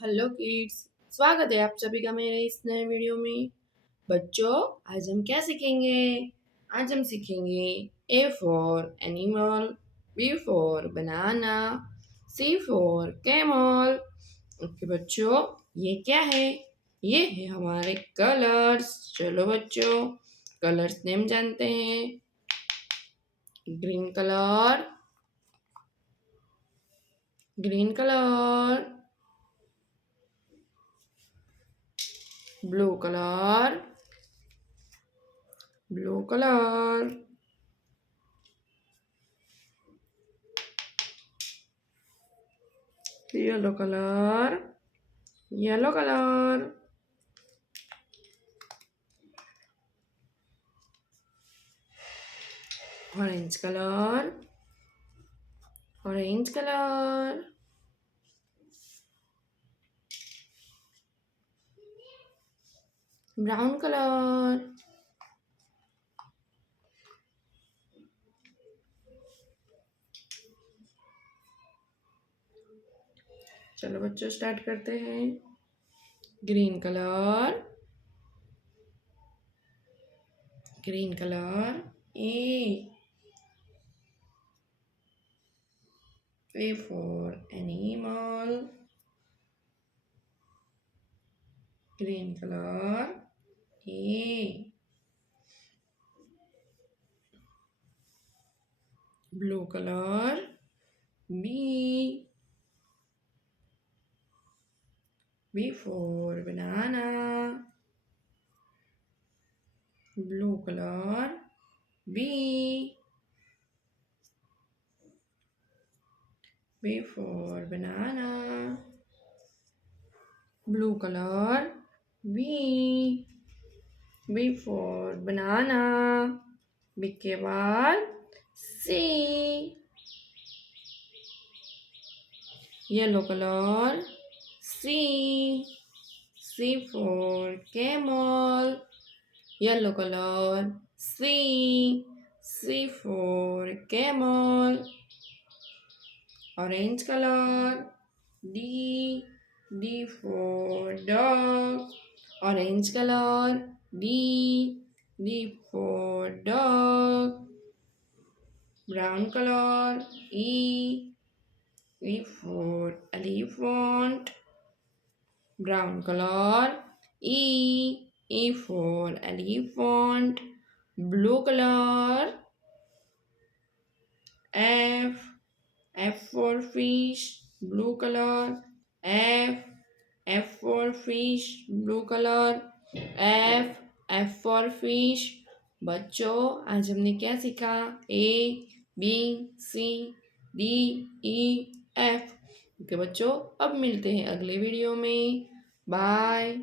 Hello kids. स्वागत है आप सभी का मेरे इस नए वीडियो में। बच्चों, आज हम क्या सीखेंगे? आज हम सीखेंगे A for animal, B for banana, C for camel. Okay बच्चों, ये क्या है? ये है हमारे कलर्स। चलो बच्चों, कलर्स नेम जानते हैं। Green colour, green colour, blue colour, blue colour, yellow colour, yellow colour, orange colour, orange colour, brown colour. चलो बच्चों, स्टार्ट करते हैं। Green colour, green colour, A for animal, green colour, A. Blue colour, B, B for banana, blue colour, B, B for banana, blue color, B, B for banana, B के बाद C, yellow color, C, C for camel, yellow color, C, C for camel. Orange color, D, D for dog. Orange color, D, D for dog. Brown color, E, E for elephant. Brown color, E, E for elephant. Blue color, F, F for fish, blue color, F, F for fish, blue color, F, F for fish। बच्चों, आज हमने क्या सीखा? ए, B, सी, D, ई, F. Okay बच्चों, अब मिलते हैं अगले वीडियो में। बाय।